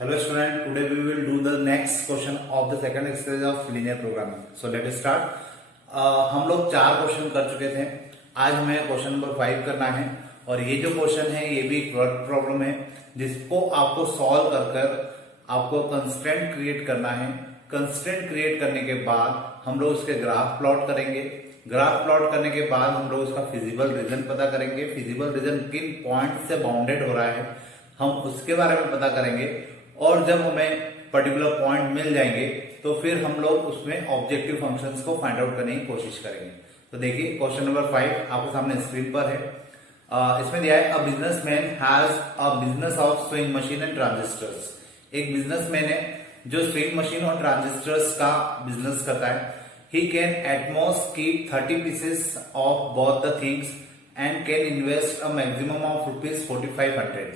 Hello student, today we will do the next question of the second exercise of linear programming. So let us start. हम लोग 4 question कर चुके थे. आज हमें क्वेश्चन नंबर 5 करना है और ये जो क्वेश्चन है ये भी एक वर्ड प्रॉब्लम है जिसको आपको सॉल्व कर आपको कंस्ट्रेंट क्रिएट करना है. कंस्ट्रेंट क्रिएट करने के बाद हम लोग उसके ग्राफ प्लॉट करेंगे. ग्राफ प्लॉट करने के बाद हम लोग उसका फिजिबल रीजन पता करेंगे. फिजिबल रीजन किन पॉइंट से बाउंडेड हो रहा है हम उसके बारे में पता करेंगे और जब हमें पर्टिकुलर पॉइंट मिल जाएंगे तो फिर हम लोग उसमें ऑब्जेक्टिव फंक्शंस को फाइंड आउट करने की कोशिश करेंगे. तो देखिए क्वेश्चन नंबर 5 आपके सामने स्क्रीन पर है. इसमें दिया है a businessman has a business of swing machine and transistors. एक बिजनेसमैन है जो स्विंग मशीन और ट्रांजिस्टर्स का बिजनेस करता है. He can at most keep 30 pieces of both the things and can invest a maximum of ₹4500.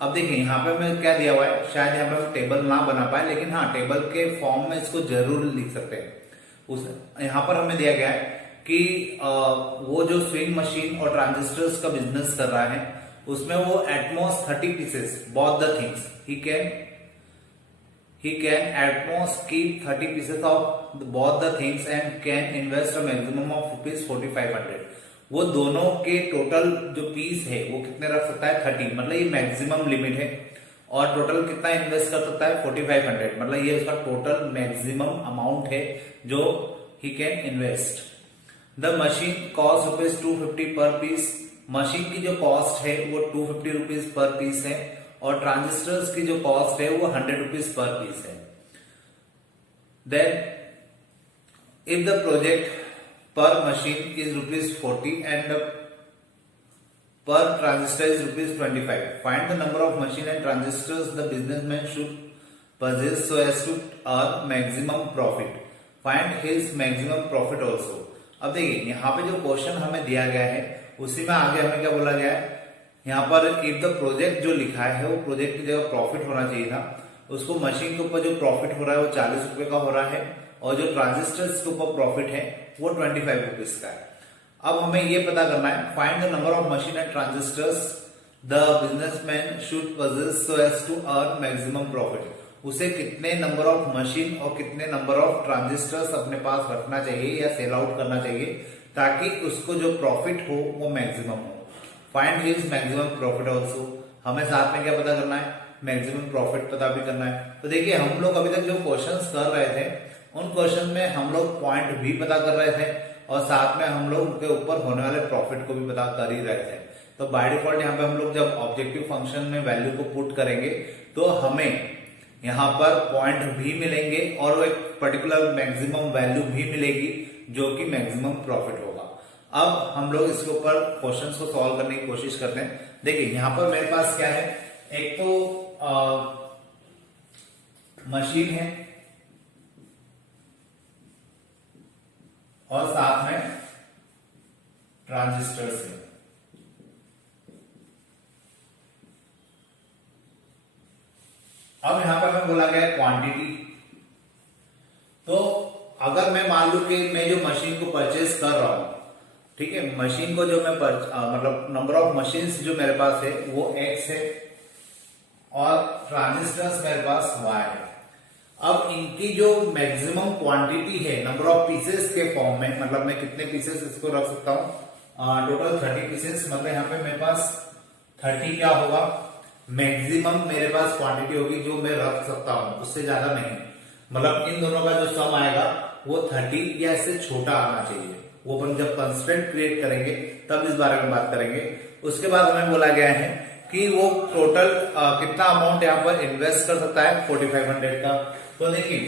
अब देखिए यहाँ पे मैं क्या दिया हुआ है, शायद यहाँ पे हम टेबल ना बना पाए लेकिन हाँ टेबल के फॉर्म में इसको जरूर लिख सकते हैं. उस यहाँ पर हमें दिया गया है कि वो जो स्विंग मशीन और ट्रांजिस्टर्स का बिजनेस कर रहा है उसमें वो utmost 30 pieces both the things ही can utmost keep 30 pieces of both the things and can invest a maximum of ₹4500. वो दोनों के टोटल जो पीस है वो कितने रख सकता है 30, मतलब ये मैक्सिमम लिमिट है. और टोटल कितना इन्वेस्ट कर सकता है 4500, मतलब ये उसका टोटल मैक्सिमम अमाउंट है जो he can invest. The machine cost ₹250 पर पीस. मशीन की जो कॉस्ट है वो ₹250 पर पीस है और ट्रांजिस्टर्स की जो कॉस्ट है वो ₹100 पर पीस है. Then if the project per machine is ₹40 and per transistor is ₹25. Find the number of machine and transistors the businessman should possess so as to earn maximum profit. Find his maximum profit also. अब देखिए यहाँ पे जो question हमें दिया गया है उसी में आगे हमें क्या बोला गया है, यहाँ पर if the project जो लिखा है वो प्रोजेक्ट की जगह प्रॉफिट होना चाहिए था. उसको मशीन के ऊपर जो प्रॉफिट हो रहा है वो ₹40 का हो रहा है और जो ट्रांजिस्टर्स के ऊपर प्रॉफिट है वो ₹25 का है. अब हमें ये पता करना है find the number of machine and transistors the businessman should possess so as to earn maximum profit. उसे कितने नंबर ऑफ मशीन और कितने नंबर ऑफ ट्रांजिस्टर्स अपने पास रखना चाहिए या सेल आउट करना चाहिए ताकि उसको जो प्रॉफिट हो वो मैक्सिमम हो. Find his maximum profit also. हमें साथ में क्या पता करना है, मैक्सिमम प्रॉफिट पता भी करना है. तो देखिए हम लोग अभी तक जो क्वेश्चंस कर रहे थे उन क्वेश्चन में हम लोग पॉइंट भी पता कर रहे थे और साथ में हम लोग उनके ऊपर होने वाले प्रॉफिट को भी पता कर ही रहे थे. तो बाय डिफॉल्ट यहाँ पे हम लोग जब ऑब्जेक्टिव फंक्शन में वैल्यू को पुट करेंगे तो हमें यहाँ पर पॉइंट भी मिलेंगे और एक पर्टिकुलर मैक्सिमम वैल्यू भी मिलेगी जो कि मैक्सिमम प्रॉफिट होगा. अब हम लोग इसके ऊपर क्वेश्चन को सॉल्व करने की कोशिश करते हैं. देखिए यहाँ पर मेरे पास क्या है, एक तो मशीन है और साथ में ट्रांजिस्टर्स है. अब यहां पर मैं बोला गया है क्वांटिटी. तो अगर मैं मान लू कि मैं जो मशीन को परचेज कर रहा हूं, ठीक है, मशीन को जो मैं मतलब नंबर ऑफ मशीन्स जो मेरे पास है वो X है और ट्रांजिस्टर्स मेरे पास Y है. अब इनकी जो मैक्सिमम क्वांटिटी है नंबर ऑफ पीसेस के फॉर्म में, मतलब मैं कितने पीसेस इसको रख सकता हूं, टोटल 30 पीसेस, मतलब यहाँ पे मेरे पास 30 क्या होगा, मैक्सिमम मेरे पास क्वांटिटी होगी जो मैं रख सकता हूं, उससे ज्यादा नहीं. मतलब इन दोनों का जो सम आएगा वो 30 या इससे छोटा आना चाहिए. वो अपन जब कंस्ट्रेंट क्रिएट करेंगे तब इस बारे में बात करेंगे. उसके बाद हमें बोला गया है कि वो टोटल कितना अमाउंट यहाँ पर इन्वेस्ट कर सकता है 4500 का. तो देखिए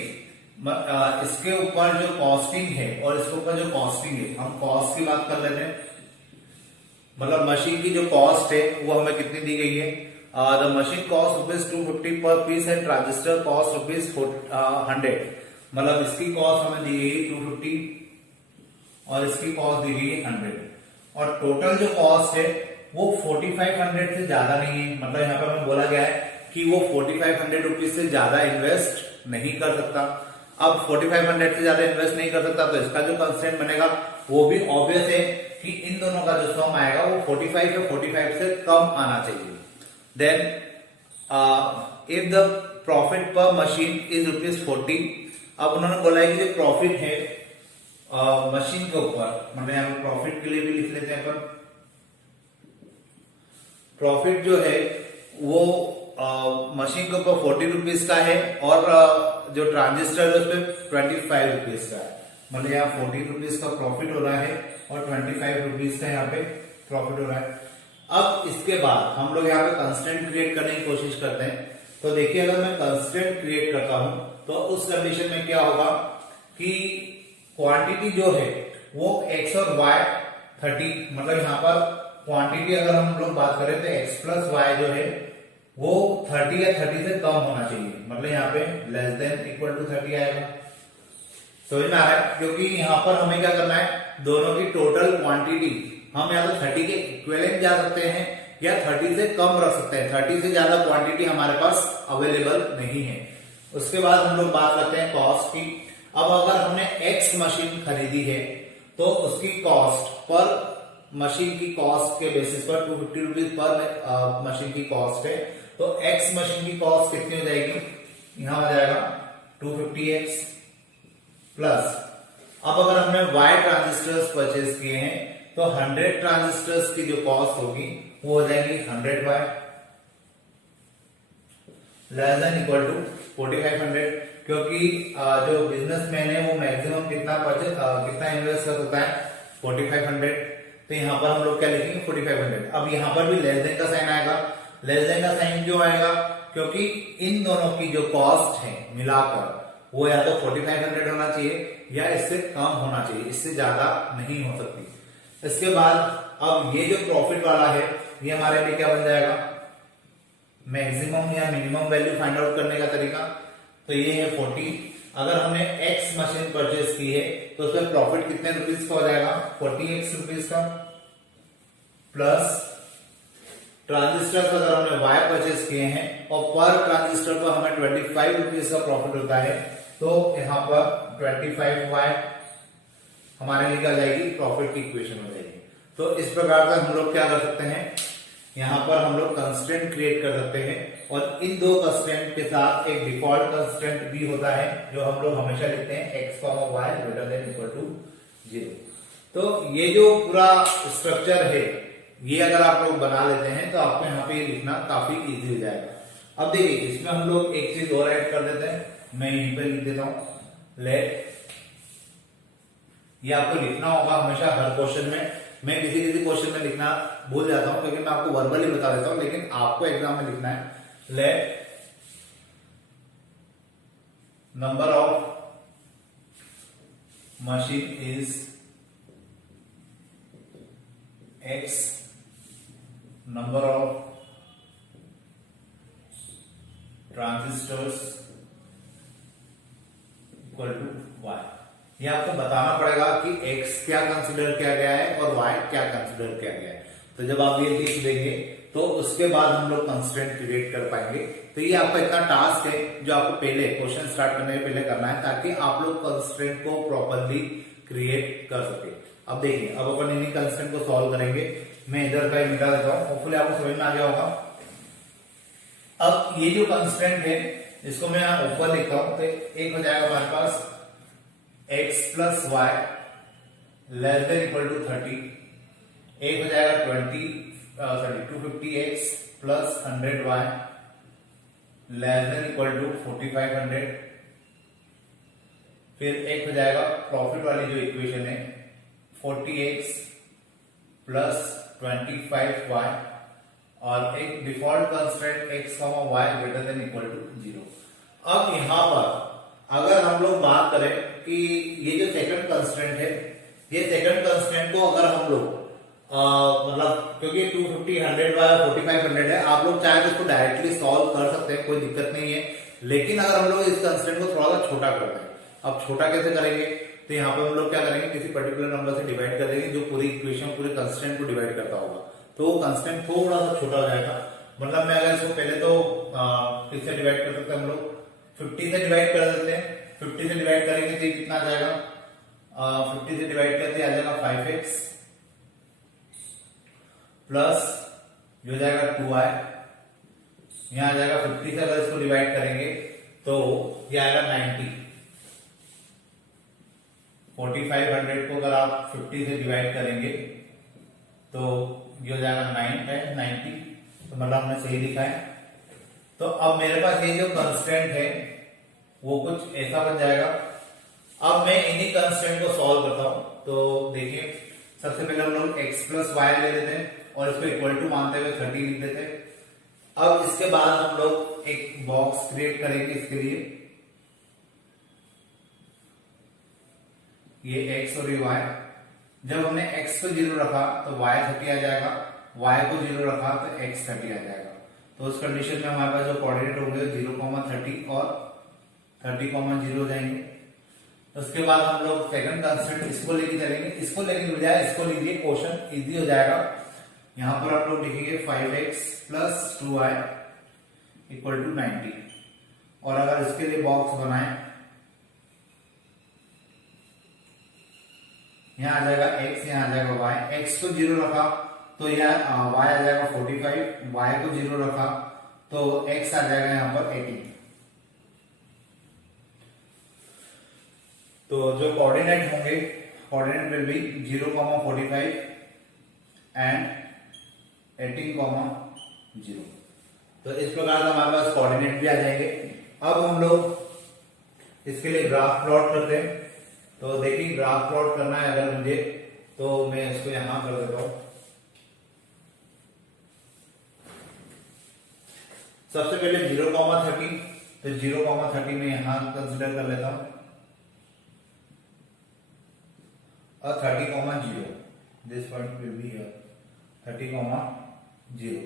इसके ऊपर जो कॉस्टिंग है और इसके ऊपर जो कॉस्टिंग है, हम कॉस्ट की बात कर लेते हैं. मतलब मशीन की जो कॉस्ट है वो हमें कितनी दी गई है, द मशीन कॉस्ट ₹250 पर पीस एंड ट्रांजिस्टर कॉस्ट ₹100. मतलब इसकी कॉस्ट हमें दी गई 250 और इसकी कॉस्ट दी गई 100 और टोटल जो कॉस्ट है वो 4500 से ज्यादा नहीं है. मतलब यहाँ पर हमें बोला गया है कि वो ₹4500 से ज्यादा इन्वेस्ट नहीं कर सकता. अब 4500 से ज्यादा इन्वेस्ट नहीं कर सकता तो इसका जो कंस्ट्रेंट बनेगा वो भी ऑब्वियस है कि इन दोनों का जो सम आएगा वो 45 या 45 से कम आना चाहिए. देन इफ द प्रॉफिट पर मशीन इज ₹40। अब उन्होंने बोला है कि जो प्रॉफिट है मशीन के ऊपर, मतलब यहाँ पे प्रॉफिट के लिए भी लिख लेते हैं अपन। प्रॉफिट जो है वो मशीन के ऊपर ₹40 का है और जो ट्रांजिस्टर है उसमें ₹25 का है। मतलब यहाँ ₹40 का प्रॉफिट हो रहा है और ₹25 का यहाँ पे प्रॉफिट हो रहा है। अब इसके बाद हम लोग यहाँ पे कंस्टेंट क्रिएट करने की कोशिश करते हैं। तो देखिए, अगर मैं कंस्टेंट क्रिएट करता हूं तो उस कंडीशन में क्या होगा कि क्वांटिटी जो है वो x और y 30, मतलब यहाँ पर क्वांटिटी अगर हम लोग बात करें तो x प्लस वाई जो है वो 30 या 30 से कम होना चाहिए, मतलब यहाँ पे लेस देन इक्वल टू 30 आएगा। समझ में आ रहा है? क्योंकि यहाँ पर हमें क्या करना है, दोनों की टोटल क्वांटिटी हम या तो 30 के इक्विवेलेंट जा सकते हैं या 30 से कम रख सकते हैं। 30 से ज्यादा क्वांटिटी हमारे पास अवेलेबल नहीं है। उसके बाद हम लोग बात करते हैं कॉस्ट की। अब अगर हमने एक्स मशीन खरीदी है तो उसकी कॉस्ट पर मशीन की कॉस्ट के बेसिस पर ₹250 पर मशीन की कॉस्ट है। तो एक्स मशीन की कॉस्ट कितनी हो जाएगी, यहां हो जाएगा 250x प्लस, अब अगर हमने y ट्रांजिस्टर्स परचेज किए हैं तो 100 ट्रांजिस्टर्स की जो कॉस्ट होगी वो हो जाएगी 100y less than equal to 4500। क्योंकि जो बिजनेसमैन है वो मैक्सिमम कितना इन्वेस्ट कर सकता है, 4500। तो यहाँ पर हम लोग क्या लिखेंगे, 4500। अब यहाँ पर भी लेस देन का साइन आएगा। लेस देन का साइन क्यों आएगा, क्योंकि इन दोनों की जो कॉस्ट है मिलाकर वो या तो 4500 होना चाहिए या इससे कम होना चाहिए, इससे ज्यादा नहीं हो सकती। इसके बाद अब ये जो प्रॉफिट वाला है ये हमारे लिए क्या बन जाएगा, मैक्सिमम या मिनिमम वैल्यू फाइंड आउट करने का तरीका। तो ये है 40। अगर हमने एक्स मशीन परचेज की है तो उसमें प्रॉफिट कितने रुपीज का हो जाएगा, 40x का, प्लस ट्रांजिस्टर पर अगर हमने y परचेज किए हैं और पर ट्रांजिस्टर पर हमें 25 रुपीज का प्रॉफिट होता है, तो यहाँ पर 25y हमारे लिए क्या हो जाएगी, प्रॉफिट की इक्वेशन हो जाएगी। तो इस प्रकार से हम लोग क्या कर सकते हैं, यहाँ पर हम लोग कंस्टेंट क्रिएट कर सकते हैं और इन दो कंस्टेंट के साथ एक डिफॉल्ट कंस्टेंट भी होता है जो हम लोग हमेशा लिखते हैं x, y greater than equal to 0। तो ये जो पूरा स्ट्रक्चर है ये अगर आप लोग बना लेते हैं तो आपको यहाँ पे लिखना काफी इजी हो जाएगा। अब देखिए, इसमें हम लोग एक चीज और ऐड कर देते हैं, मैं यहीं पे लिख देता हूं लेट। ये आपको लिखना होगा हमेशा हर क्वेश्चन में। मैं किसी किसी क्वेश्चन में लिखना भूल जाता हूं क्योंकि मैं आपको वर्बली बता देता हूं, लेकिन आपको एग्जाम में लिखना है let number of machine is x, number of transistors equal to y। ये आपको बताना पड़ेगा कि x क्या कंसिडर किया गया है और y क्या कंसिडर किया गया है। तो जब आप ये चीज देंगे तो उसके बाद हम लोग कंस्ट्रेंट क्रिएट कर पाएंगे। तो ये आपका इतना टास्क है जो आपको पहले क्वेश्चन स्टार्ट करने से पहले करना है ताकि आप लोग कंस्ट्रेंट को प्रॉपरली क्रिएट कर सके। अब देखिए, अब अपन इन्हीं कंस्ट्रेंट को सॉल्व करेंगे। मैं इधर का ही मिटा देता हूं, होपफुली आपको समझ में आ गया होगा। अब ये जो कंस्ट्रेंट है इसको मैं यहां ऊपर लिखता हूं, तो एक हो जाएगा हमारे पास x plus y less than equal to 30, एक हो जाएगा 250x plus 100y less than equal to 4500। फिर एक हो जाएगा प्रॉफिट वाली जो इक्वेशन है 40x प्लस 25y और एक default constant x, y greater than equal to 0। अब यहां पर अगर हम लोग बात करें कि ये जो सेकंड कंस्टेंट है, ये सेकंड कंस्टेंट को अगर हम लोग मतलब क्योंकि 250, 100 बाय 4500 है, आप लोग चाहे तो इसको डायरेक्टली सॉल्व कर सकते हैं, कोई दिक्कत नहीं है। लेकिन अगर हम लोग इस कंस्टेंट को थोड़ा सा छोटा करते हैं, अब छोटा कैसे करेंगे, तो यहाँ पे हम लोग क्या करेंगे, किसी पर्टिकुलर नंबर से डिवाइड कर देंगे जो पूरी इक्वेशन पूरे कंस्टेंट को डिवाइड करता होगा, तो वो कंस्टेंट थोड़ा सा छोटा हो जाएगा। मतलब मैं अगर इसको पहले तो किससे डिवाइड कर सकते हैं, हम लोग 50 से डिवाइड कर देते हैं। 50 से डिवाइड करेंगे तो कितना आ जाएगा, 50 से डिवाइड करते आ जाएगा 5x प्लस जो जाएगा 2y यहाँ आ जाएगा 50 से अगर इसको डिवाइड करेंगे तो ये आएगा 90। 4500 को अगर आप 50 से डिवाइड करेंगे तो ये हो जाएगा 90, तो मतलब हमने सही लिखा है। तो अब मेरे पास ये जो कंस्टेंट है वो कुछ ऐसा बन जाएगा। अब मैं इन्हीं कंस्टेंट को सॉल्व करता हूं। तो देखिए, सबसे पहले हम लोग x प्लस वाई ले लेते हैं और इसको इक्वल टू मानते हुए 30 लिख देते हैं। अब इसके बाद हम लोग एक बॉक्स क्रिएट करेंगे इसके लिए, ये x और ये y। जब हमने x को 0 रखा तो y 30 आ जाएगा, y को 0 रखा तो x 30 आ जाएगा। तो उस कंडीशन में हमारे पास जो कोऑर्डिनेट होंगे 0,30 और 30,0 हो जाएंगे। उसके बाद हम लोग सेकंड कंस्टेंट इसको लेके चलेंगे, इसको लेने के बजाय इसको लीजिए, क्वेश्चन इजी हो जाएगा। यहां पर आप लोग लिखेंगे 5x plus 2y equal to 90। और अगर इसके लिए बॉक्स बनाए, यहाँ आ जाएगा x, यहाँ आ जाएगा y। x को 0 रखा तो यह y आ जाएगा 45, y को 0 रखा तो x आ जाएगा यहाँ पर 18। तो जो कोऑर्डिनेट होंगे, कोऑर्डिनेट विल बी 0,45 एंड 18,0। तो इस प्रकार से हमारे पास कोऑर्डिनेट भी आ जाएंगे। अब हम लोग इसके लिए ग्राफ प्लॉट करते हैं। तो देखिए, ग्राफ प्लॉट करना है अगर मुझे, तो मैं इसको यहां कर देता हूं। सबसे पहले 0,30, तो 0,30 में यहां कंसिडर कर लेता हूं और 30,0, this point will be here 30,0।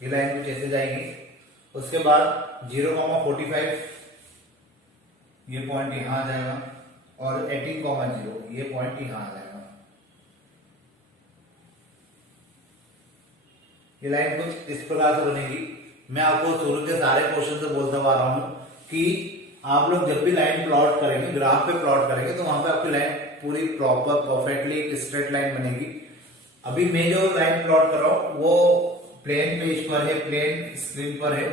ये लाइन कुछ ऐसे जाएगी। उसके बाद 0,45 ये पॉइंट यहां आ जाएगा और 18,0 ये पॉइंट यहां आ जाएगा। ये लाइन कुछ इस प्रकार से बनेगी। मैं आपको शुरू के सारे क्वेश्चन से बोलता आ रहा हूं कि आप लोग जब भी लाइन प्लॉट करेंगे, ग्राफ पे प्लॉट करेंगे, तो वहां पे आपकी लाइन पूरी प्रॉपर परफेक्टली एक स्ट्रेट लाइन बनेगी। अभी मैं जो लाइन प्लॉट कर रहा हूं वो प्लेन पेज पर है, प्लेन स्क्रीन पर है,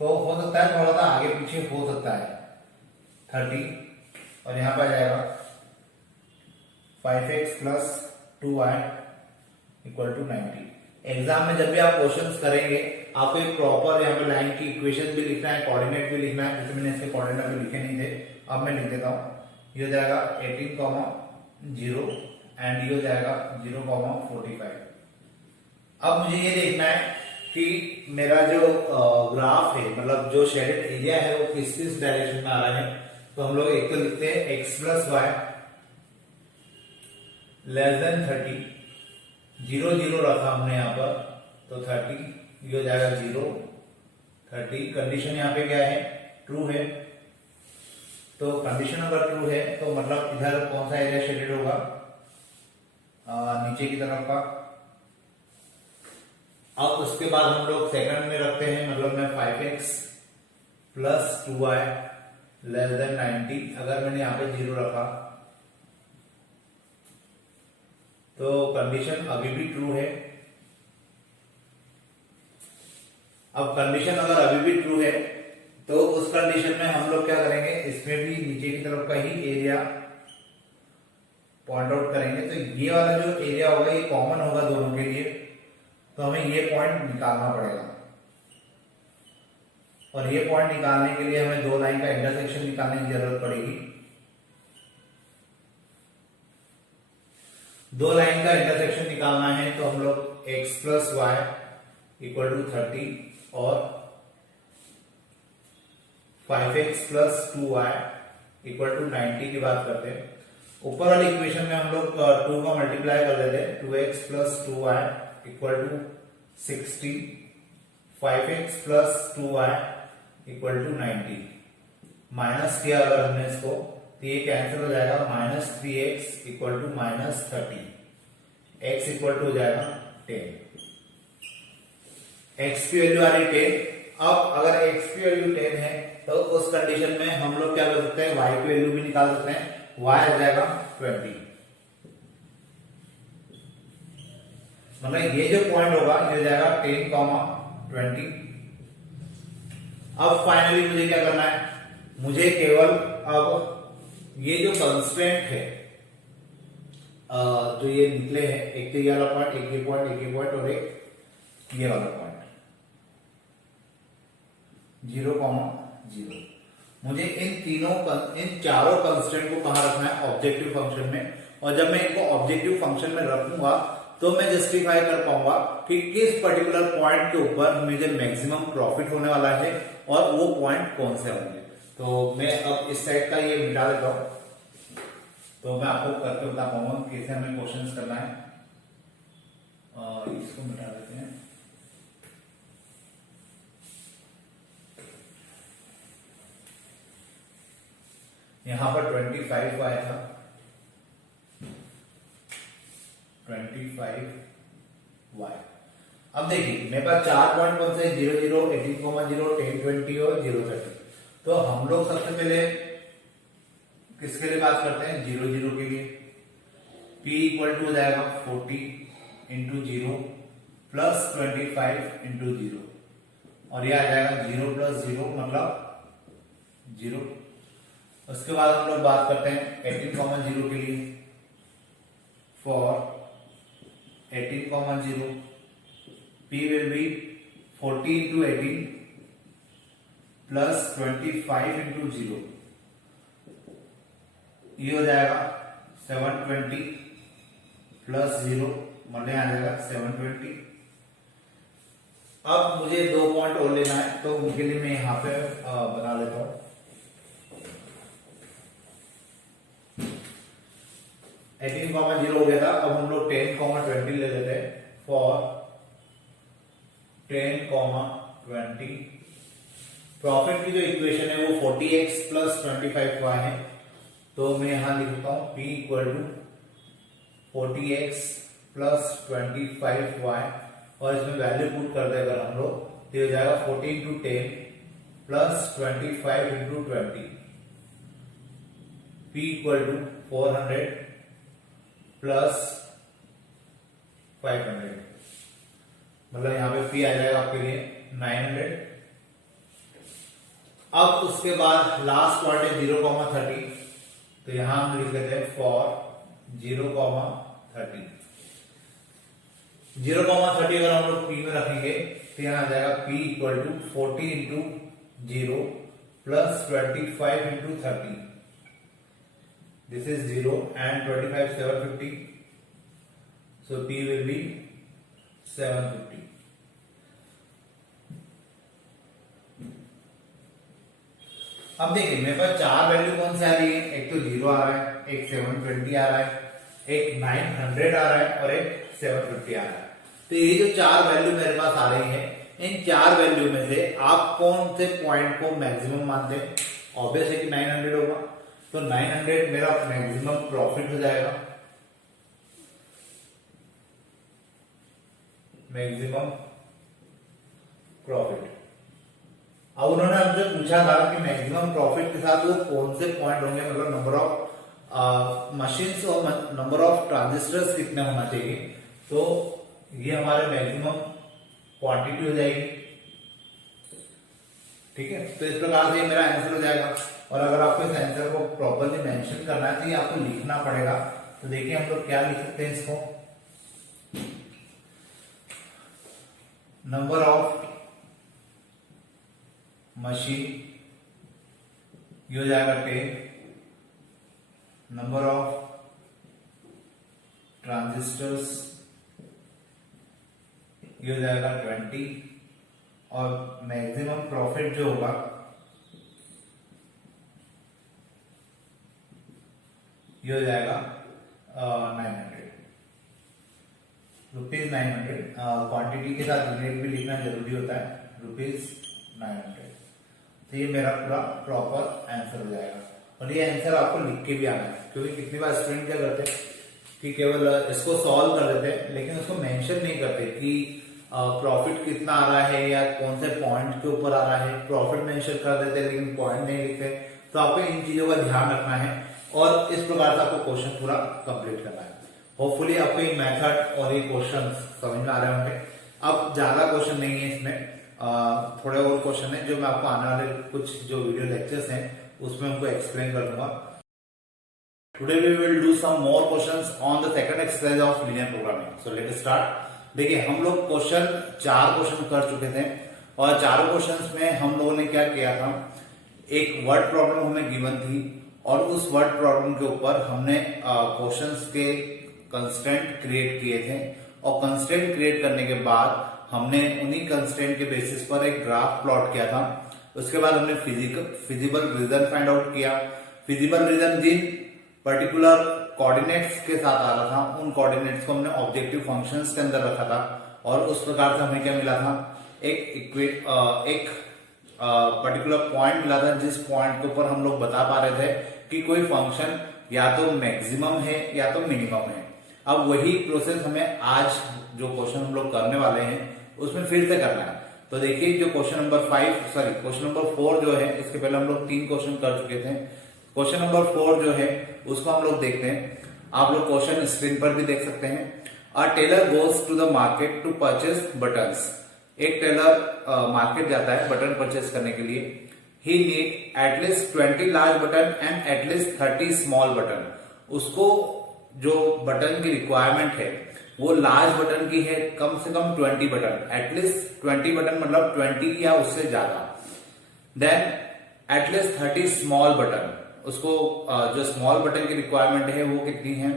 तो हो सकता है थोड़ा सा आगे पीछे हो सकता है 30। और यहां पर जाएगा 5x plus 2y equal to 90। Exam में जब भी आप क्वेश्चंस करेंगे, आपको एक प्रॉपर यहाँ पे लाइन की इक्वेशन भी लिखना है, कोऑर्डिनेट भी लिखना है। जैसे मैंने इसके कोऑर्डिनेट अभी लिखे नहीं थे, अब मैं लिख देता हूँ। ये हो जाएगा 18,0 एंड ये हो जाएगा 0,45। अब मुझे ये देखना है कि मेरा जो ग्राफ है, मतलब जो शेडेड एरिया है, वो किस किस डायरेक्शन में आ रहा है। तो हम लोग एक तो लिखते हैं x plus y less than 30, 0,0 रखा हमने यहाँ पर, तो 30, ये हो जाएगा 0, 30। कंडीशन यहाँ पे क्या है, ट्रू है। तो कंडीशन अगर ट्रू है तो मतलब इधर कौन सा एरिया शेडेड होगा, नीचे की तरफ का। अब उसके बाद हम लोग सेकंड में रखते हैं, मतलब मैं 5x plus 2y less than 90। अगर मैंने यहाँ पे 0 रखा तो कंडीशन अभी भी ट्रू है। अब कंडीशन अगर अभी भी ट्रू है तो उस कंडीशन में हम लोग क्या करेंगे, इसमें भी नीचे की तरफ का ही एरिया पॉइंट आउट करेंगे। तो ये वाला जो एरिया होगा ये कॉमन होगा दोनों के लिए, तो हमें ये पॉइंट निकालना पड़ेगा। और ये पॉइंट निकालने के लिए हमें दो लाइन का इंटरसेक्शन निकालने की जरूरत पड़ेगी। दो लाइन का इंटरसेक्शन निकालना है तो हम लोग x plus y equal to 30 और 5x plus 2y equal to 90 की बात करते हैं। ऊपर वाली इक्वेशन में हम लोग 2 का मल्टीप्लाई कर देते हैं, 2x plus 2y equal to 60, 5x plus 2y equal to 90। Minus किया अगर हमने इसको तो ये कैंसिल हो जाएगा, -3x equal to -30, x equal to हो जाएगा 10। x की वैल्यू आ रही 10। अब अगर x की वैल्यू 10 है तो उस कंडीशन में हम लोग क्या कर सकते हैं, y की वैल्यू भी निकाल सकते हैं। y आ जाएगा 20। मतलब ये जो पॉइंट होगा ये हो जाएगा 10,20। अब फाइनली मुझे क्या करना है, मुझे केवल अब ये जो कंस्ट्रेंट है जो ये निकले हैं, एक तो ये वाला पॉइंट, एक ये पॉइंट, एक ये पॉइंट और एक ये वाला पॉइंट 0,0, मुझे इन चारों कंस्ट्रेंट को कहां रखना है, ऑब्जेक्टिव फंक्शन में। और जब मैं इनको ऑब्जेक्टिव फंक्शन में रखूंगा तो मैं जस्टिफाई कर पाऊंगा कि किस पर्टिकुलर पॉइंट के ऊपर मुझे मैक्सिमम प्रॉफिट होने वाला है और वो पॉइंट कौन से होंगे। तो मैं अब इस साइड का ये मिटा देता हूं, तो मैं आपको करके बता पाऊंगा कैसे हमें क्वेश्चंस करना है। इसको मिटा देते हैं। यहां पर 25 आया था, 25y। अब देखिए मेरे पास 4 पॉइंट कौन से, 0, 0, 18,0, 10, 20 और 0, 30। तो हम लोग सबसे पहले किसके लिए बात करते हैं, 0, 0 के लिए। P इक्वल टू हो जाएगा 40 इंटू 0 प्लस 25 इंटू 0, और ये आ जाएगा 0 प्लस 0 मतलब 0। उसके बाद हम लोग बात करते हैं 18,0 के लिए। For 18,0 P will be 40 into 18 plus 25 into 0, ये हो जाएगा 720 प्लस 0 मतलब आ जाएगा 720। अब मुझे 2 पॉइंट और लेना है, तो उनके लिए मैं यहां पे बना लेता हूं। 18,0 हो गया था, अब हम लोग 10,20 ले लेते हैं। फॉर 10,20 प्रॉफिट की जो इक्वेशन है वो 40x प्लस 25y है, तो मैं यहां लिखता हूं P equal to 40x plus 25y, और इसमें वैल्यू पुट कर दे अगर हम लोग, तो हो जाएगा 40 into 10 plus 25 into 20। P equal to 400 plus 500, मतलब यहां पे P आ जाएगा आपके लिए 900। अब उसके बाद लास्ट पार्ट है 0,30, तो यहां हम लिख लेते हैं फॉर 0,30। 0,30 अगर हम लोग P में रखेंगे तो यहां आ जाएगा P equal to 40 into 0 plus 25 into 30। This is 0 and 25 750, so P will be 750। अब देखिए मेरे पास 4 वैल्यू कौन से आ रही है, एक तो 0 आ रहा है, एक 720 आ रहा है, एक 900 आ रहा है और एक 750 आ रहा है। तो ये जो 4 वैल्यू मेरे पास आ रही है, इन 4 वैल्यू में से आप कौन से पॉइंट को मैक्सिमम मानते हैं। ऑब्वियस है कि 900 होगा, तो 900 मेरा मैक्सिमम प्रॉफिट हो जाएगा, मैक्सिमम प्रॉफिट। अब उन्होंने हमसे पूछा था कि मैक्सिमम प्रॉफिट के साथ वो कौन से पॉइंट होंगे, मतलब नंबर ऑफ मशीन्स और नंबर ऑफ ट्रांजिस्टर्स कितने होना चाहिए। तो ये हमारे मैक्सिमम क्वांटिटी हो जाएगी, ठीक है। तो इस प्रकार से मेरा आंसर हो जाएगा। और अगर आपको इस आंसर को प्रॉपरली मेंशन करना है तो ये आपको लिखना पड़ेगा। तो देखिए हम लोग क्या लिख सकते हैं इसको, नंबर ऑफ मशीन ये हो जाएगा 10, नंबर ऑफ ट्रांजिस्टर्स ये हो जाएगा 20, और मैक्सिमम प्रॉफिट जो होगा ये हो जाएगा 900 रुपीज 900। क्वांटिटी के साथ यूनिट भी लिखना जरूरी होता है, रुपीज 900। तो ये मेरा पूरा प्रॉपर आंसर हो जाएगा। और ये आंसर आपको लिख के भी आना है, क्योंकि कितनी बार स्टूडेंट क्या करते हैं कि केवल इसको सॉल्व कर देते हैं, लेकिन उसको मेंशन नहीं करते कि प्रॉफिट कितना आ रहा है या कौन से पॉइंट के ऊपर आ रहा है। प्रॉफिट मेंशन कर देते हैं लेकिन पॉइंट नहीं लिखते। तो आपको इन चीजों का ध्यान रखना है और इस प्रकार से आपको क्वेश्चन पूरा कंप्लीट करना है। होपफुली आपको ये मेथड और ये क्वेश्चन समझ में आ रहे होंगे। अब ज्यादा क्वेश्चन नहीं है इसमें, थोड़े और क्वेश्चन है जो मैं आपको आने वाले कुछ जो वीडियो लेक्चर्स हैं उसमें उनको एक्सप्लेन कर दूंगा। Today we will do some more questions on the second exercise of linear programming. So let start. देखिए हम लोग चार क्वेश्चन कर चुके थे और चारों क्वेश्चंस में हम लोगों ने क्या किया था, एक वर्ड प्रॉब्लम हमें गिवन थी और उस वर्ड प्रॉब्लम के ऊपर हमने क्वेश्चंस के कंस्ट्रेंट क्रिएट किए थे और कंस्ट्रेंट क्रिएट करने के बाद हमने उन्हीं कंस्ट्रेंट के बेसिस पर एक ग्राफ प्लॉट किया था। उसके बाद हमने फिजिबल रीजन फाइंड आउट किया। फिजिबल रीजन जिन पर्टिकुलर कोऑर्डिनेट्स के साथ आ रहा था उन कोऑर्डिनेट्स को हमने ऑब्जेक्टिव फंक्शंस के अंदर रखा था और उस प्रकार से हमें क्या मिला था, एक पर्टिकुलर पॉइंट मिला था जिस पॉइंट के ऊपर हम लोग बता पा रहे थे कि कोई फंक्शन या तो मैक्सिमम है या तो मिनिमम है। अब वही प्रोसेस हमें आज जो क्वेश्चन हम लोग करने वाले हैं उसमें फिर से करना है। तो देखिए जो क्वेश्चन नंबर 4 जो है, इसके पहले हम लोग 3 क्वेश्चन कर चुके थे। क्वेश्चन नंबर 4 जो है उसको हम लोग देखते हैं। आप लोग क्वेश्चन स्क्रीन पर भी देख सकते हैं। A tailor goes to the market to purchase buttons. एक टेलर मार्केट जाता है बटन परचेज करने के लिए। ही नीड एटलीस्ट 20 लार्ज बटन एंड एटलीस्ट 30 स्मॉल बटन। उसको जो बटन की रिक्वायरमेंट है वो लार्ज बटन की है, कम से कम 20 बटन, एटलीस्ट 20 बटन मतलब 20 या उससे ज्यादा। देन एटलीस्ट 30 स्मॉल बटन, उसको जो स्मॉल बटन की रिक्वायरमेंट है वो कितनी है,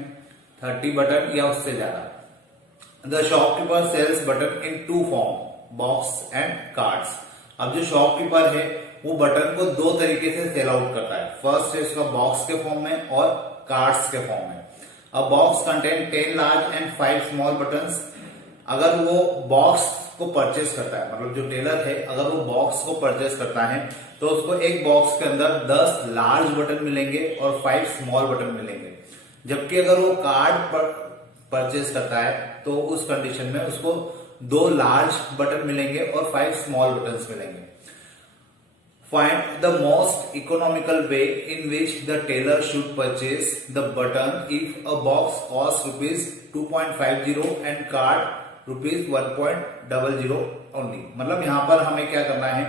30 बटन या उससे ज्यादा। The shopkeeper sells button in 2 form, box and cards. अब जो शॉपकीपर है वो बटन को 2 तरीके से सेल आउट करता है। फर्स्ट है उसका बॉक्स के फॉर्म में और कार्ड्स के फॉर्म में। A box contain 10 large and 5 small buttons। अगर वो बॉक्स को परचेस करता है, मतलब जो टेलर है अगर वो बॉक्स को परचेस करता है तो उसको एक बॉक्स के अंदर 10 लार्ज बटन मिलेंगे और 5 स्मॉल बटन मिलेंगे। जबकि अगर वो कार्ड परचेस करता है तो उस कंडीशन में उसको 2 लार्ज बटन मिलेंगे और 5 स्मॉल बटन मिलेंगे। Find the most economical way in which the tailor should purchase the button if a box costs rupees 2.50 and card rupees 1.00 only। मतलब यहाँ पर हमें क्या करना है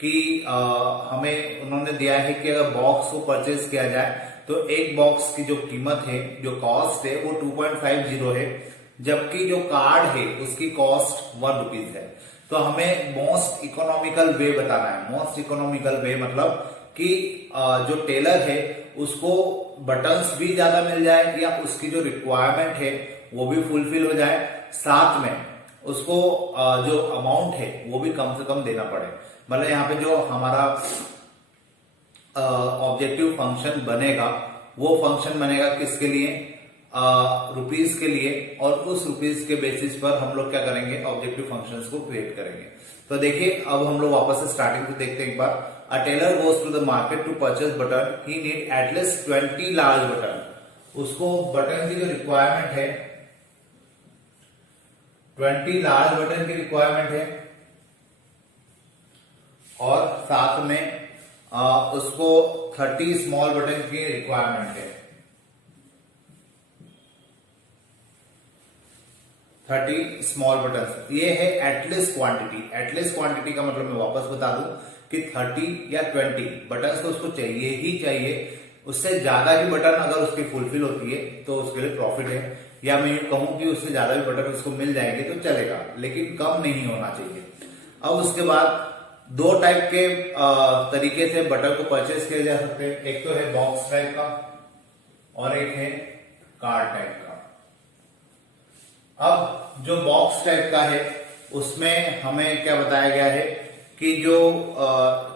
कि हमें उन्होंने दिया है कि अगर बॉक्स को परचेज किया जाए तो एक बॉक्स की जो कीमत है, जो कॉस्ट है वो 2.50 है, जबकि जो कार्ड है उसकी कॉस्ट 1 रुपीज है। तो हमें मोस्ट इकोनॉमिकल वे बताना है। मोस्ट इकोनॉमिकल वे मतलब कि जो टेलर है उसको बटन्स भी ज्यादा मिल जाए या उसकी जो रिक्वायरमेंट है वो भी फुलफिल हो जाए, साथ में उसको जो अमाउंट है वो भी कम से कम देना पड़े। मतलब यहाँ पे जो हमारा ऑब्जेक्टिव फंक्शन बनेगा वो फंक्शन बनेगा किसके लिए, रुपीज के लिए, और उस रुपीज के बेसिस पर हम लोग क्या करेंगे, ऑब्जेक्टिव फंक्शंस को क्रिएट करेंगे। तो देखिए अब हम लोग वापस से स्टार्टिंग से देखते हैं एक बार। A tailor goes to the market to purchase button, he need एटलीस्ट 20 लार्ज बटन। उसको बटन की जो रिक्वायरमेंट है 20 लार्ज बटन की रिक्वायरमेंट है और साथ में उसको 30 स्मॉल बटन की रिक्वायरमेंट है। 30 स्मॉल बटन, ये है एटलीस्ट क्वांटिटी। एटलीस्ट क्वांटिटी का मतलब मैं वापस बता दूं कि 30 या 20 बटन तो उसको चाहिए ही चाहिए। उससे ज्यादा की बटन अगर उसकी फुलफिल होती है तो उसके लिए प्रॉफिट है, या मैं यूं कहूं कि उससे ज्यादा भी बटन उसको मिल जाएंगे तो चलेगा, लेकिन कम नहीं होना चाहिए। अब उसके बाद 2 टाइप के तरीके से बटन को परचेज किया जा सकते हैं। एक तो है बॉक्स टाइप का और एक है कार्ड टाइप का। अब जो बॉक्स टाइप का है उसमें हमें क्या बताया गया है कि जो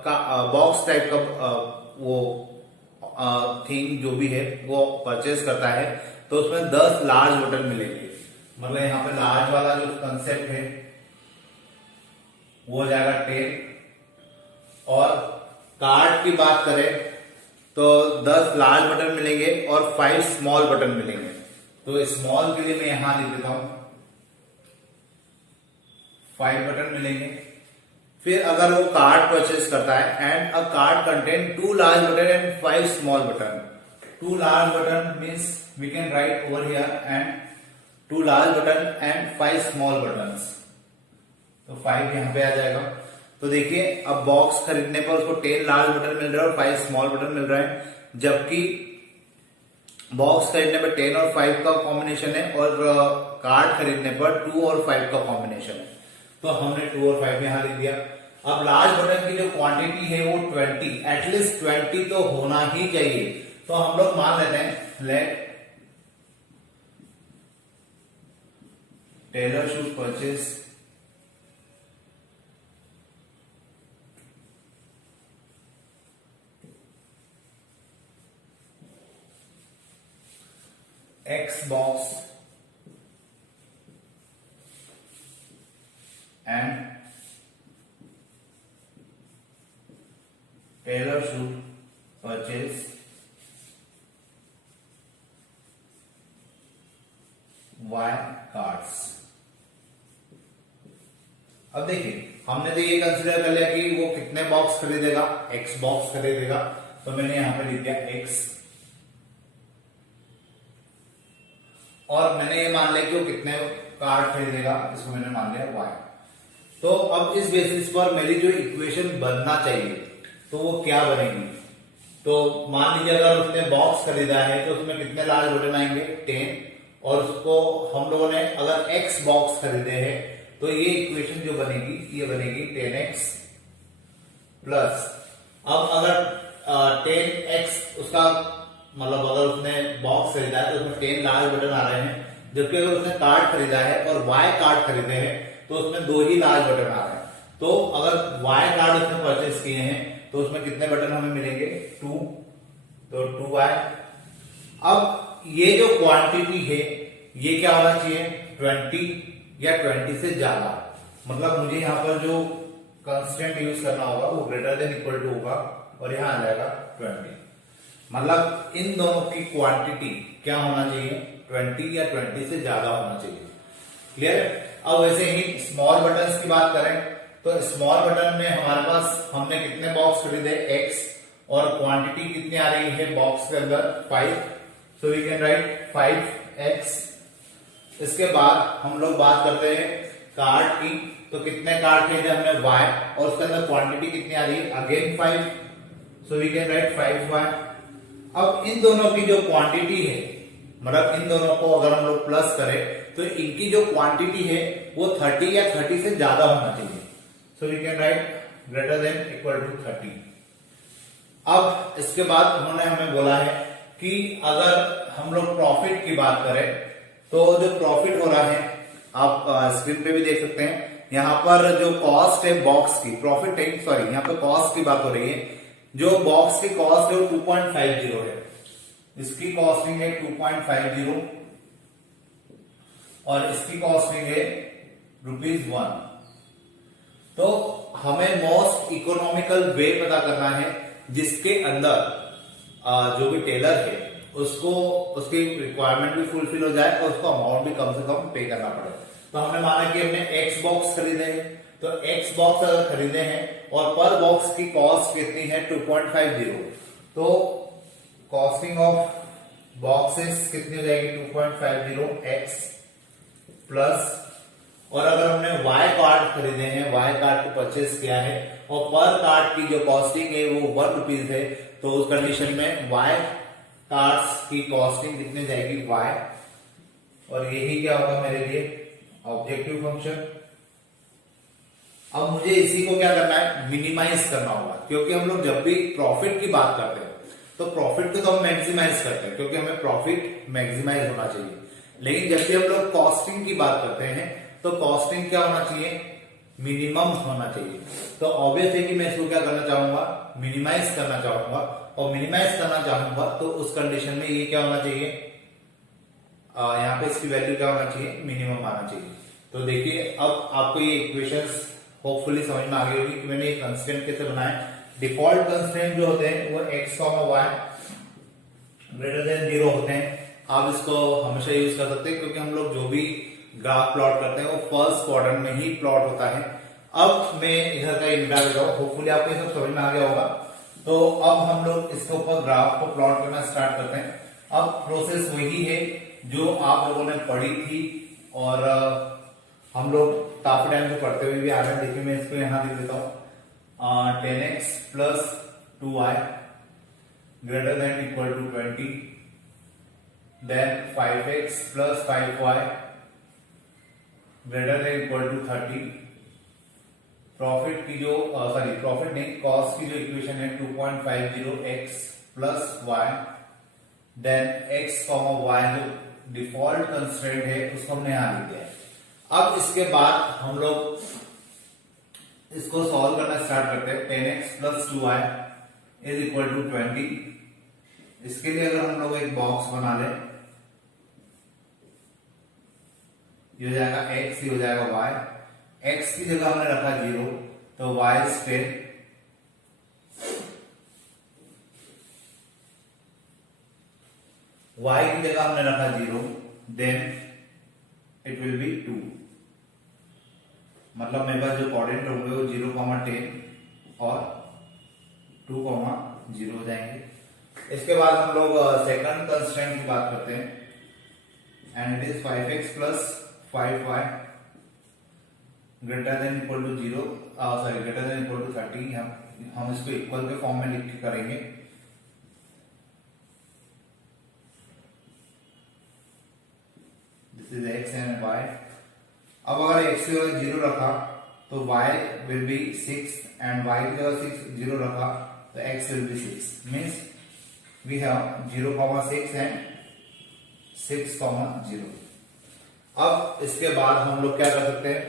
बॉक्स टाइप का वो थिंग जो भी है वो परचेज करता है तो उसमें 10 लार्ज बटन मिलेंगे। मतलब यहाँ पे लार्ज वाला जो कंसेप्ट है वो हो जाएगा 10, और कार्ड की बात करें तो 10 लार्ज बटन मिलेंगे और 5 स्मॉल बटन मिलेंगे। तो स्मॉल के लिए मैं यहां लिख देता हूं 5 बटन मिलेंगे। फिर अगर वो कार्ड परचेज करता है and a card contain 2 large button and 5 small button. 2 large button means we can write over here and 2 large button and 5 small buttons, तो 5 यहां पे आ जाएगा। तो देखिए अब बॉक्स खरीदने पर उसको 10 लार्ज बटन मिल रहा है और 5 स्मॉल बटन मिल रहा है, जबकि बॉक्स खरीदने पर 10 और 5 का कॉम्बिनेशन है और कार्ड खरीदने पर 2 और 5 का कॉम्बिनेशन है। तो हमने 2 और 5 यहां लिख दिया। अब लार्ज बटन की जो क्वांटिटी है वो 20, एटलीस्ट 20 तो होना ही चाहिए। तो हम लोग मान लेते हैं let tailor should purchase X box and Taylor should purchase Y cards। अब देखिए हमने तो ये कंसीडर कर लिया कि वो कितने बॉक्स खरीदेगा, X बॉक्स खरीदेगा, तो मैंने यहां पे लिख दिया X, और मैंने ये मान लिया कि वो कितने कार्ड खरीदेगा, इसको मैंने मान लिया Y। तो अब इस बेसिस पर मेरी जो इक्वेशन बनना चाहिए तो वो क्या बनेगी। तो मान लीजिए अगर उसने बॉक्स खरीदा है तो उसमें कितने लार्ज बटन आएंगे 10, और उसको हम लोगों ने अगर X बॉक्स खरीदे हैं तो ये इक्वेशन जो बनेगी ये बनेगी 10X प्लस, अब अगर 10X उसका मतलब अगर उसने बॉक्स खरीदा है तो उसमें 10 लार्ज बटन आ रहे हैं, जबकि अगर उसने कार्ड खरीदा है और Y कार्ड खरीदे हैं तो उसमें 2 ही लार्ज बटन आ रहे हैं। तो अगर Y कार्ड उसने परचेस किए हैं तो उसमें कितने बटन हमें मिलेंगे 2, तो 2Y। अब ये जो क्वांटिटी है ये क्या होना चाहिए 20 या 20 से ज्यादा, मतलब मुझे यहाँ पर जो कंस्टेंट यूज करना होगा वो ग्रेटर देन इक्वल टू होगा और यहाँ आ जाएगा 20, मतलब इन दोनों की क्वांटिटी क्या होना चाहिए 20 या 20 से ज्यादा होना चाहिए। क्लियर है। अब वैसे ही स्मॉल बटन्स की बात करें तो स्मॉल बटन में हमारे पास हमने कितने बॉक्स खरीदे X, और क्वांटिटी कितनी आ रही है बॉक्स के अंदर 5, so we can right 5X। इसके बाद हम लोग बात करते हैं कार्ड की, तो कितने कार्ड खरीदे हमने Y, और उसके अंदर क्वांटिटी कितनी आ रही है again 5, so we can write 5Y। अब इन दोनों की जो क्वांटिटी है, मतलब इन दोनों को अगर हम लोग प्लस करें तो इनकी जो क्वांटिटी है वो 30 या 30 से ज्यादा होना चाहिए, so we can write greater than equal to 30। अब इसके बाद उन्होंने हमें बोला है कि अगर हम लोग प्रॉफिट की बात करें तो जो प्रॉफिट हो रहा है आप स्क्रीन पे भी देख सकते हैं, यहाँ पर जो कॉस्ट है बॉक्स की, प्रॉफिट है सॉरी यहाँ पे कॉस्ट की बात हो रही है, जो बॉक्स की कॉस्ट है वो 2.50 है, इसकी कॉस्टिंग है 2.50 और इसकी कॉस्टिंग है ₹1। तो हमें मोस्ट इकोनॉमिकल वे पता करना है जिसके अंदर जो भी टेलर है उसको उसकी रिक्वायरमेंट भी फुलफिल हो जाए और उसको अमाउंट भी कम से कम पे करना पड़े। तो हमने माना कि हमने X बॉक्स खरीदे हैं, तो X बॉक्स अगर खरीदे हैं और पर बॉक्स की कॉस्ट कितनी है 2.50, तो कॉस्टिंग ऑफ बॉक्सेस कितनी हो जाएगी 2.50X प्लस, और अगर हमने Y कार्ड खरीदे हैं, Y कार्ड को परचेस किया है और पर कार्ड की जो कॉस्टिंग है वो ₹1 है, तो उस कंडीशन में Y कार्ड्स की कॉस्टिंग कितनी जाएगी Y, और यही क्या होगा मेरे लिए ऑब्जेक्टिव फंक्शन। अब मुझे इसी को क्या करना है मिनिमाइज करना होगा, क्योंकि हम लोग जब भी प्रॉफिट की बात करते हैं तो प्रॉफिट को तो हम मैक्सिमाइज करते हैं क्योंकि हमें प्रॉफिट मैक्सिमाइज होना चाहिए, लेकिन जब भी हम लोग कॉस्टिंग की बात करते हैं तो कॉस्टिंग क्या होना चाहिए मिनिमम होना चाहिए। तो ऑब्वियस है कि मैं इसको क्या करना चाहूंगा मिनिमाइज करना चाहूंगा, और मिनिमाइज करना चाहूंगा तो उस कंडीशन में ये क्या होना चाहिए यहाँ पे इसकी वैल्यू क्या होना चाहिए मिनिमम आना चाहिए। तो देखिए अब आपको ये इक्वेशंस होपफुली समझ में आ गई होगी कि मैंने ये कंस्टेंट कैसे बनाए। डिफॉल्ट कंस्टेंट जो होते हैं वो X, Y ग्रेटर देन 0 होते हैं। आप इसको हमेशा यूज कर सकते हैं क्योंकि हम लोग जो भी ग्राफ प्लॉट करते हैं वो फर्स्ट क्वाड्रेंट में ही प्लॉट होता है। अब मैं इधर का इंडिया देता हूं, होपफुली आपको ये सब समझ में आ गया होगा। तो अब हम लोग इसके ऊपर ग्राफ को प्लॉट करना स्टार्ट करते हैं। अब प्रोसेस वही है जो आप लोगों ने पढ़ी थी और हम लोग काफी टाइम से पढ़ते हुए भी आ रहे हैं। देखिए मैं इसको यहां लिख देता हूं, 10x plus 2y greater than equal to 20, then 5x plus 5y greater than equal to 30। Profit की जो प्रॉफिट नहीं, कॉस्ट की जो इक्वेशन है 2.50x plus y, then x comma y जो डिफॉल्ट कंस्ट्रेंट है उसको हमने यहां लिख दिया है। अब इसके बाद हम लोग इसको सॉल्व करना स्टार्ट करते हैं। 10x plus 2y is equal to 20। इसके लिए अगर हम लोग एक बॉक्स बना लें, ये हो जाएगा x, ये हो जाएगा y। x की जगह हमने रखा 0 तो y इज 10, y की जगह हमने रखा 0, देन इट विल बी 2। मतलब मेरे पास जो कोऑर्डिनेट होंगे वो 0,10 और 2,0 हो जाएंगे। इसके बाद हम लोग सेकंड कंस्ट्रेंट की बात करते हैं and it is 5x plus 5y greater than equal to 0, greater than equal to 30। हम इसको इक्वल के फॉर्म में लिख के करेंगे। This is x and y। अब अगर x की जगह 0 रखा तो y will be 6 and y की जगह 0 रखा तो x will be 6, means we have 0,6 and 6,0। अब इसके बाद हम लोग क्या कर सकते हैं,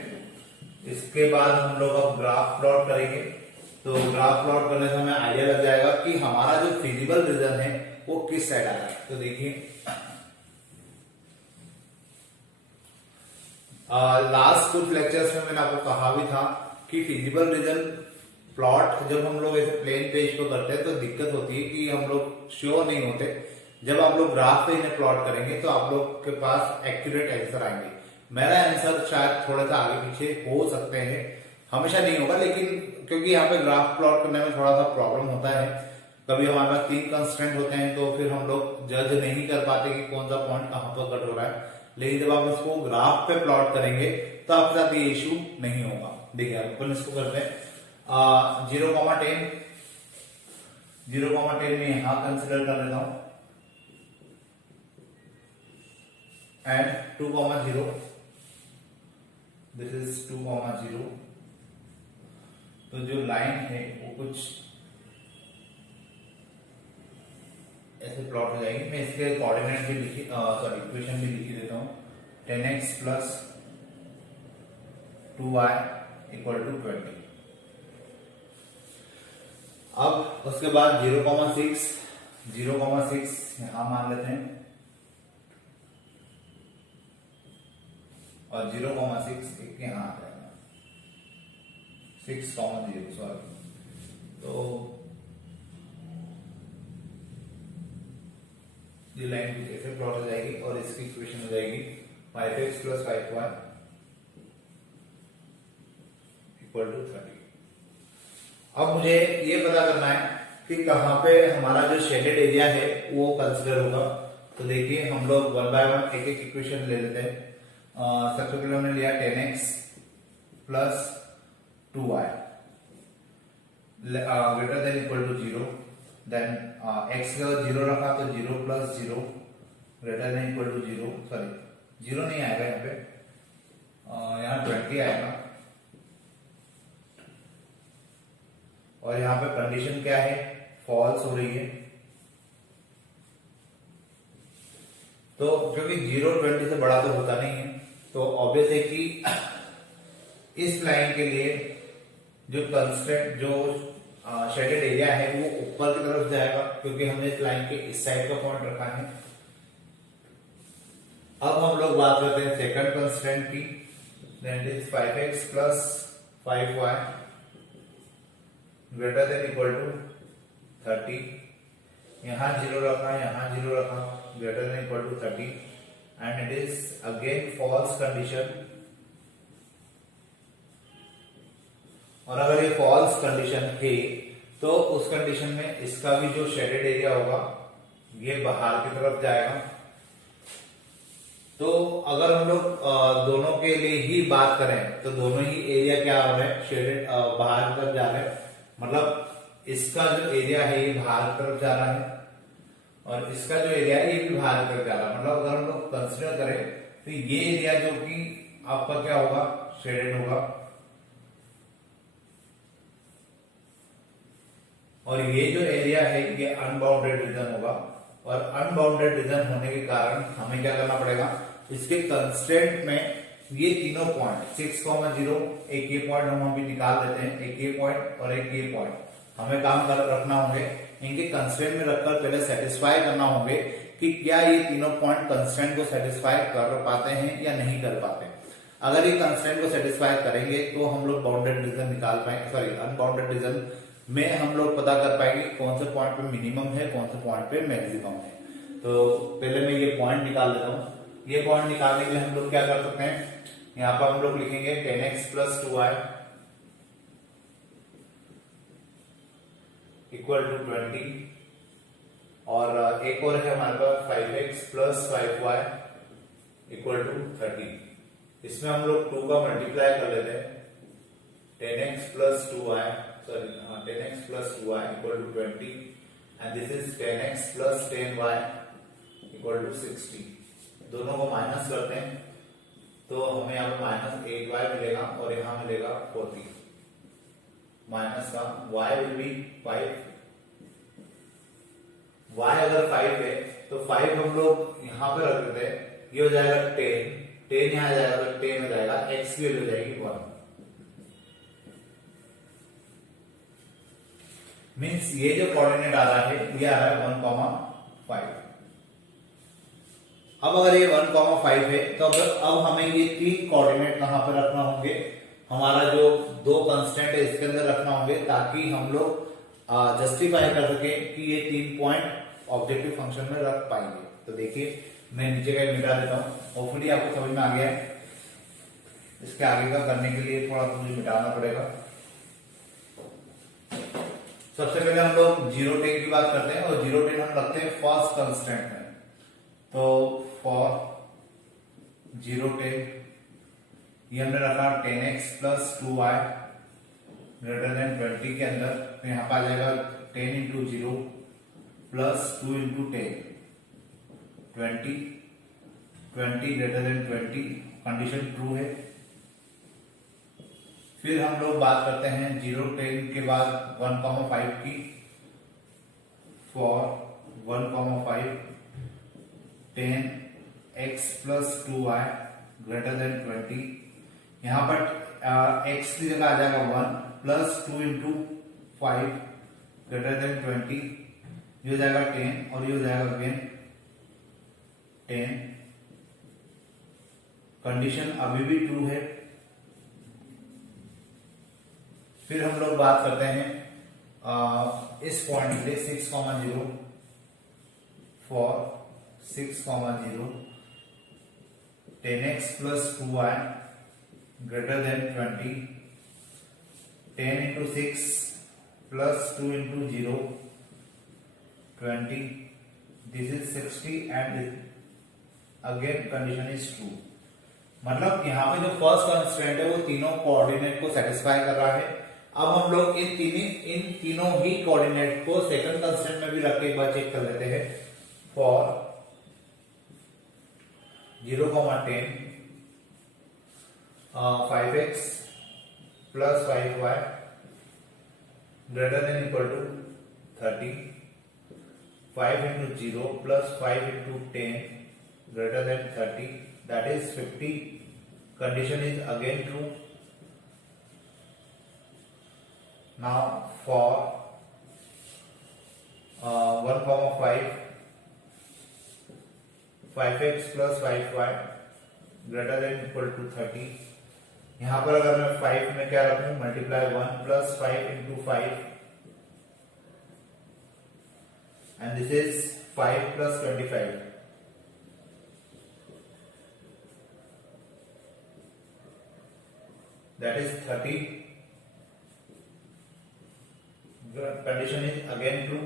इसके बाद हम लोग अब ग्राफ प्लॉट करेंगे। तो ग्राफ प्लॉट करने से हमें आइडिया लग जाएगा कि हमारा जो फिजिबल रीजन है वो किस साइड आ रहा है। तो देखिए लास्ट कुछ लेक्चर्स में मैंने आपको कहा भी था कि फिजिबल रीजन प्लॉट जब हम लोग ऐसे प्लेन पेज पे करते हैं तो दिक्कत होती है कि हम लोग श्योर नहीं होते। जब आप लोग ग्राफ पे इन्हें प्लॉट करेंगे तो आप लोग के पास एक्यूरेट आंसर आएंगे। मेरा आंसर शायद थोड़ा सा आगे पीछे हो सकते हैं, हमेशा नहीं होगा, लेकिन क्योंकि यहाँ पे ग्राफ प्लॉट करने में थोड़ा सा प्रॉब्लम होता है। कभी हमारे पास 3 कंस्ट्रेंट होते हैं तो फिर हम लोग जज नहीं कर पाते कि कौन सा पॉइंट कहां पर कट हो रहा है। लेकिन जब आप इसको ग्राफ पे प्लॉट करेंगे तो आपके साथ ये इश्यू नहीं होगा। देखिए अपन इसको करते हैं 0,10 में यहां कंसिडर कर लेता हूं एंड 2,0, दिस इज 2,0। तो जो लाइन है वो कुछ ऐसे प्लॉट हो जाएगी। मैं इसके कोऑर्डिनेट भी लिखी इक्वेशन भी लिखी देता हूं, 10x plus 2y equal to 20। अब उसके बाद 0,6 यहां मान लेते हैं और 0,6 एक यहां आ जाएगा 6,0, सॉरी। तो ये लाइन कुछ ऐसे प्लॉट हो जाएगी और इसकी इक्वेशन हो जाएगी 5x plus 5y equal to 30। अब मुझे ये पता करना है कि कहां पे हमारा जो शेडेड एरिया है वो कंसिडर होगा। तो देखिए हम लोग 1 बाय 1 एक एक इक्वेशन ले लेते हैं। सबसे पहले हमने लिया 10x plus 2y greater than equal to 0, then x का 0 रखा तो 0 plus 0 greater than equal to 0, sorry 0 नहीं आएगा यहाँ पे, यहाँ 20 आएगा। और यहाँ पे कंडीशन क्या है, फॉल्स हो रही है। तो क्योंकि 0 20 से बड़ा तो होता नहीं है, तो ऑब्वियस है कि इस लाइन के लिए जो कंस्ट्रेंट जो शेडेड एरिया है वो ऊपर की तरफ जाएगा, क्योंकि हमने इस लाइन के इस साइड का पॉइंट रखा है। अब हम लोग बात करते हैं सेकंड कंस्ट्रेंट की, that is 5x plus 5y greater than equal to 30। यहां 0 रखा, यहां 0 रखा, greater than equal to 30 and it is again false condition. और अगर ये फॉल्स कंडीशन है तो उस कंडीशन में इसका भी जो शेडेड एरिया होगा ये बाहर की तरफ जाएगा। तो अगर हम लोग दोनों के लिए ही बात करें तो दोनों ही एरिया क्या हो रहे हैं, शेडेड बाहर की तरफ जा रहे हैं। मतलब इसका जो एरिया है ये बाहर की तरफ जा रहा है और इसका जो एरिया है ये भी बाहर की तरफ जा रहा है। मतलब अगर हम लोग कंसिडर करें तो ये एरिया जो कि आपका क्या होगा, शेडेड होगा, और ये जो एरिया है ये अनबाउंडेड रीजन होगा। और अनबाउंडेड रीजन होने के कारण हमें क्या करना पड़ेगा, इसके कंस्ट्रेंट में ये तीनों पॉइंट 6,0, एक ये पॉइंट हम अभी निकाल देते हैं, एक ये पॉइंट और एक ये पॉइंट हमें काम कर रखना होंगे। इनके कंस्ट्रेंट में रखकर पहले सेटिस्फाई करना होंगे कि क्या ये तीनों पॉइंट कंस्ट्रेंट को सेटिस्फाई कर पाते हैं या नहीं कर पाते। अगर ये कंस्ट्रेंट को सेटिस्फाई करेंगे तो हम लोग बाउंडेड रीजन निकाल पाएंगे, सॉरी अनबाउंडेड रीजन में हम लोग पता कर पाएंगे कौन से पॉइंट पे मिनिमम है, कौन से पॉइंट पे मैक्सिमम है। तो पहले मैं ये पॉइंट निकाल लेता हूं। ये पॉइंट निकालने के लिए हम लोग क्या कर सकते हैं, यहाँ पर हम लोग लिखेंगे 10x + 2y = 20 और एक और है हमारे पास 5x + 5y = 30। इसमें हम लोग 2 का मल्टीप्लाई कर लेते हैं, 10x + 2y = 20 and this is 10x + 10y = 60। दोनों को माइनस करते हैं तो हमें यहाँ पर -8y मिलेगा और यहाँ मिलेगा 40 माइनस का y विल बी 5। y अगर 5 है तो 5 हम लोग यहाँ पे रख देते हैं, ये हो जाएगा 10 यहाँ जाएगा तो 10 हो जाएगा, x की वैल्यू हो जाएगी 1। मीन्स ये जो कोऑर्डिनेट आ रहा है ये आ रहा है 1,5। अब अगर ये 1,5 है तो अब हमें ये 3 कोऑर्डिनेट कहां पर रखना होंगे, हमारा जो 2 कंस्टेंट है इसके अंदर रखना होंगे ताकि हम लोग जस्टिफाई कर सके कि ये 3 पॉइंट ऑब्जेक्टिव फंक्शन में रख पाएंगे। तो देखिए मैं नीचे का मिटा देता हूं, होपफुली आपको समझ में आ गया है। इसके आगे का करने के लिए थोड़ा मुझे मिटाना पड़ेगा। सबसे पहले हम लोग 0, 10 की बात करते हैं और 0, 10 हम रखते हैं फर्स्ट कंस्टेंट में। तो फॉर 0, 10 ये हमने रखा 10x + 2y > 20 के अंदर, तो यहाँ पर आ जाएगा 10 × 0 + 2 × 10 20 20 कंडीशन ट्रू है। फिर हम लोग बात करते हैं 0, 10 के बाद 1,5 की। For 1,5 10x + 2y > 20। यहां पर x की जगह आ जाएगा 1 + 2 × 5 > 20, ये हो जाएगा 10 और ये हो जाएगा अगेन 10। कंडीशन अभी भी ट्रू है। फिर हम लोग बात करते हैं इस पॉइंट से 6,0 for 6,0 10x + 2y > 20 10 × 6 + 2 × 0 20 this is 60 and again condition is true। मतलब यहाँ पे जो फर्स्ट कंस्ट्रेंट है वो तीनों कोऑर्डिनेट को सेटिस्फाई कर रहा है। अब हम लोग इन तीनों ही कोऑर्डिनेट को सेकंड कंस्ट्रेंट में भी रख के एक बार चेक कर लेते हैं। For 0, 10 5x + 5y > 30 5 × 0 + 5 × 10 > 30 that is 50। condition is again true। now for 1,5 5x + 5y > 30। यहां पर अगर मैं 5 में क्या रखूं, multiply 1 + 5 × 5 and this is 5 + 25 that is 30। Condition is again true.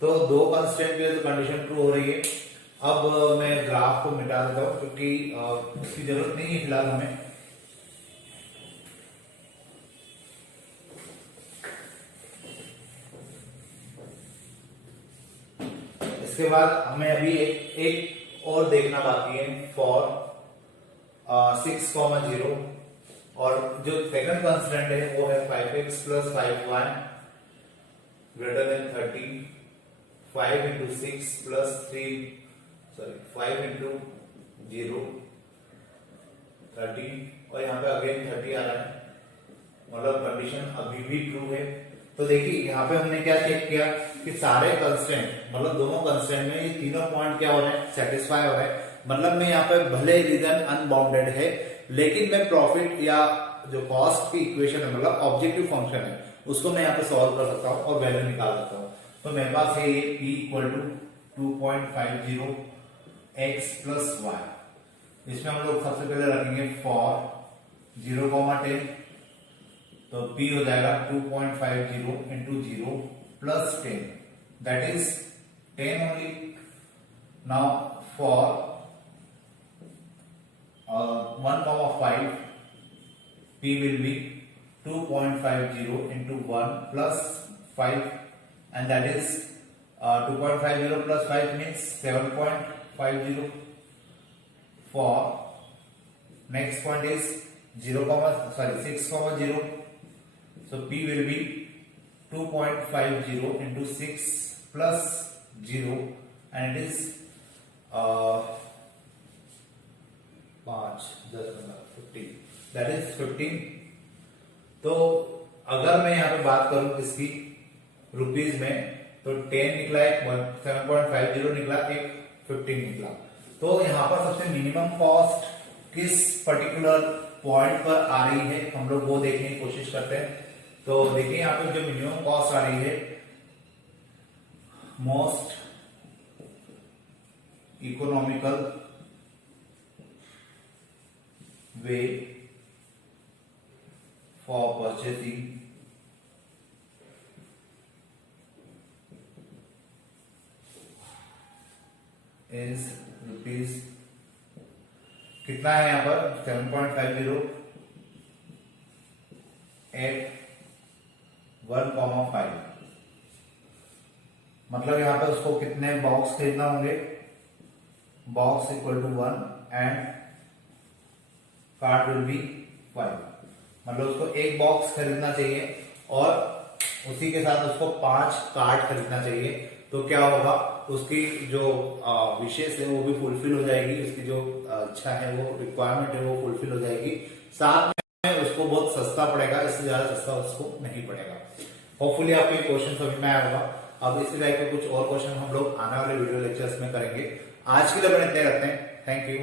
तो 2 कंस्टेंट पे तो कंडीशन ट्रू हो रही है। अब मैं ग्राफ को मिटा देता हूं क्योंकि उसकी जरूरत नहीं है फिलहाल हमें। इसके बाद हमें अभी एक और देखना बाकी है फॉर 6,0 और जो सेकंड कांस्टेंट है वो है 5x plus 5y greater then 30, 5 into 6 plus 5 into 0 30, और यहाँ पे अगेन 30 आ रहा है, मतलब कंडीशन अभी भी ट्रू है। तो देखिए यहाँ पे हमने क्या चेक किया कि सारे कंस्टेंट, मतलब दोनों कंस्टेंट में ये तीनों पॉइंट क्या हो रहे हैं, सेटिस्फाई हो रहे हैं। मतलब मैं यहाँ पे भले रीजन अनबाउंडेड है, लेकिन मैं प्रॉफिट या जो कॉस्ट की इक्वेशन है, मतलब ऑब्जेक्टिव फंक्शन है, उसको मैं यहाँ पे सॉल्व कर सकता हूँ और वैल्यू निकाल सकता हूँ। तो मेरे पास है ये p equal to 2.50 x plus y. इसमें हम लोग सबसे पहले रखेंगे फॉर 0,10, तो p हो जाएगा 2.50 into 0 plus 10, that is 10 only. Now for 1,5 p will be 2.50 into 1 plus 5, and that is 2.50 plus 5 means 7.50. For next point is 6,0, so p will be 2.50 into 6 plus 0, and it is 5, 15, that is 15। तो अगर मैं यहाँ पे बात करूं इसकी rupees में, तो 10 निकला, एक 7.50 निकला, एक 15 निकला। तो यहाँ पर सबसे मिनिमम कॉस्ट किस पर्टिकुलर पॉइंट पर आ रही है, हम लोग वो देखने की कोशिश करते हैं। तो देखिए यहाँ पे जो मिनिमम कॉस्ट आ रही है, most economical way for purchasing is rupees, कितना है यहाँ पर 7.50 at 1,5, मतलब यहाँ पे उसको कितने बॉक्स खरीदना होंगे, box equal to 1 and card will be 5, मतलब उसको एक बॉक्स खरीदना चाहिए और उसी के साथ उसको 5 कार्ड खरीदना चाहिए। तो क्या होगा, उसकी जो विशेष है वो भी फुलफिल हो जाएगी, उसकी जो इच्छा है, वो रिक्वायरमेंट है, वो फुलफिल हो जाएगी। साथ में उसको बहुत सस्ता पड़ेगा, इससे ज्यादा सस्ता उसको नहीं पड़ेगा। होपफुली आपको ये क्वेश्चन समझ में आया होगा। अब इसी टाइप के कुछ और क्वेश्चन हम लोग आने वाले वीडियो लेक्चर्स में करेंगे। आज के लिए इतने रखते हैं। Thank you.